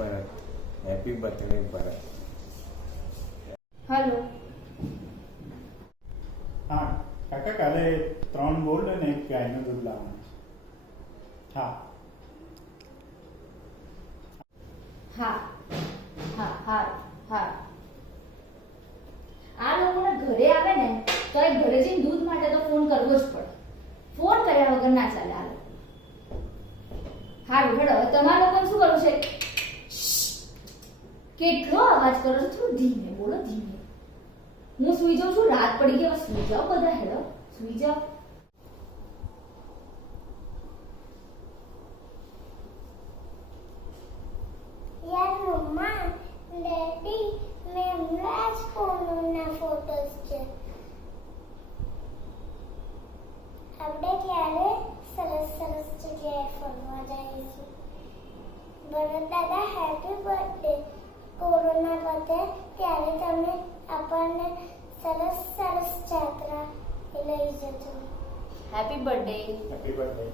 ભરત. Happy birthday ભરત. Hello. હા કાકા, કાલે 3 ગોલ્ડ અને 1 ગાયનું દૂધ લાવવાનું છે. હા હા હા હા હા. આ લોકોને ઘરે આવે ને તો એ ઘરે જઈને દૂધ માટે તો ફોન કરવો જ પડે. ફોન કર્યા વગર ના ચાલે આ લોકો. હારું હેડો, હવે તમારા લોકોને શું કરવું છે? કેટલો અવાજ કરો છો? થોડું ધીમે બોલો, ધીમે. હું સુઈ જાઉં છું, રાત પડી ગઈ. હવે સુઈ જાઓ બધા, હેડો સુઈ જાઓ. यार मम्मा, डैडी, मैं हमણાં જ કોરોના ફોટોસ છે. આપણે ક્યારે સરસ સરસ જગ્યાએ ફરવા જઈશું? ભરત દાદા, હેપી બર્થડે. કોરોના પતે ત્યારે તમે આપણને સરસ સરસ જાત્રા લઈ જજો. Happy birthday. Happy birthday.